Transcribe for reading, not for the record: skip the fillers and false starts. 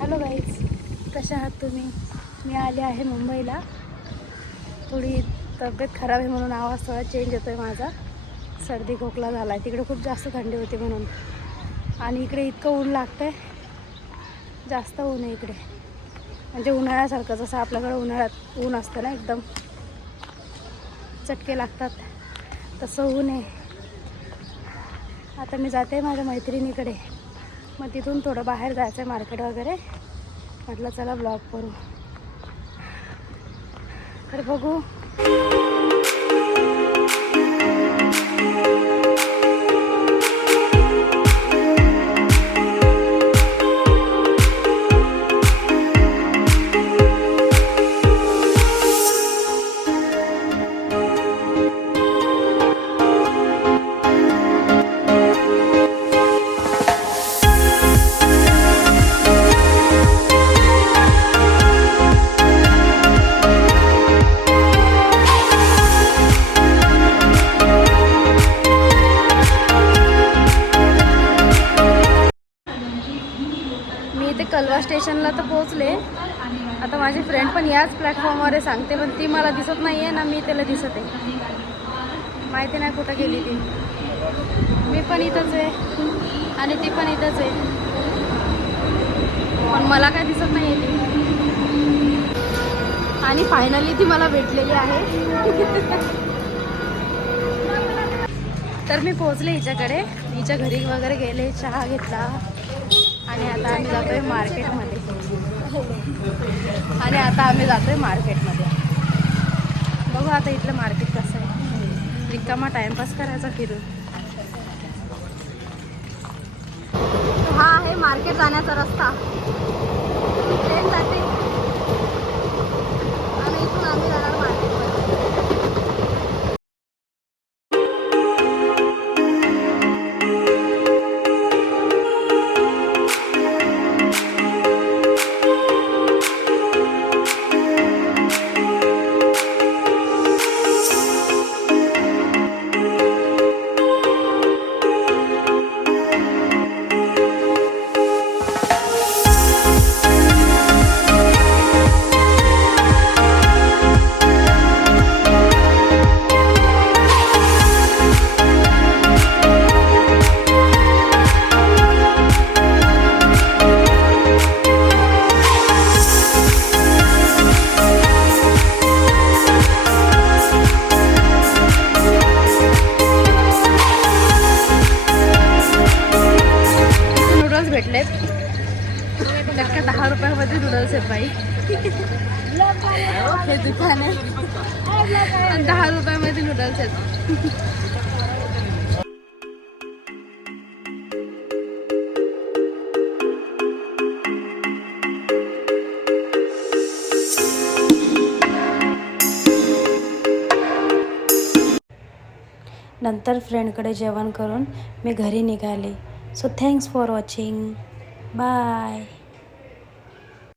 Hello guys, कशा आहात तुम्ही? मी आले आहे मुंबईला. थोडी तब्येत खराब आहे म्हणून आवाज थोडा चेंज होतो आहे माझा. सर्दी खोकला झाला आहे. तिकडे खूप जास्त थंडी होती म्हणून, आणि इकडे इतकं ऊन लागतं आहे, जास्त ऊन आहे इकडे. म्हणजे उन्हाळ्यासारखं, जसं आपल्याकडे उन्हाळ्यात ऊन असतं ना, एकदम चटके लागतात, तसं ऊन आहे. आता मी जाते माझ्या मैत्रिणीकडे, मग तिथून थोडं बाहेर जायचं आहे, मार्केट वगैरे. म्हटलं चला ब्लॉग करू, तर बघू. कलवा स्टेशनला तर पोहोचले. आता माझी फ्रेंड पण याच प्लॅटफॉर्मवर आहे सांगते, पण ती मला दिसत नाही आहे ना, मी त्याला दिसत आहे. माहिती नाही कुठं गेली ती. मी पण इथंच आहे आणि ती पण इथंच आहे, पण मला काय दिसत नाही आहे ती. आणि फायनली ती मला भेटलेली आहे. तर मी पोहोचले हिच्याकडे. हिच्या घरी वगैरे गेले, चहा घेतला, आणि आता आम्ही जातोय मार्केटमध्ये. बघू आता इथलं मार्केट कसं आहे. रिकामा टाइमपास करायचा फिरून. हा आहे मार्केट जाण्याचा रस्ता. ट्रेन जाते आणि इथून आम्ही जाणार मार्केटमध्ये. भेटलेत चक्क 10 रुपयामध्ये नूडल्स आहेत बाई. हे दुकान आहे, 10 रुपयामध्ये नूडल्स आहेत. नंतर फ्रेंडकडे जेवण करून मी घरी निघाले. So thanks for watching. Bye.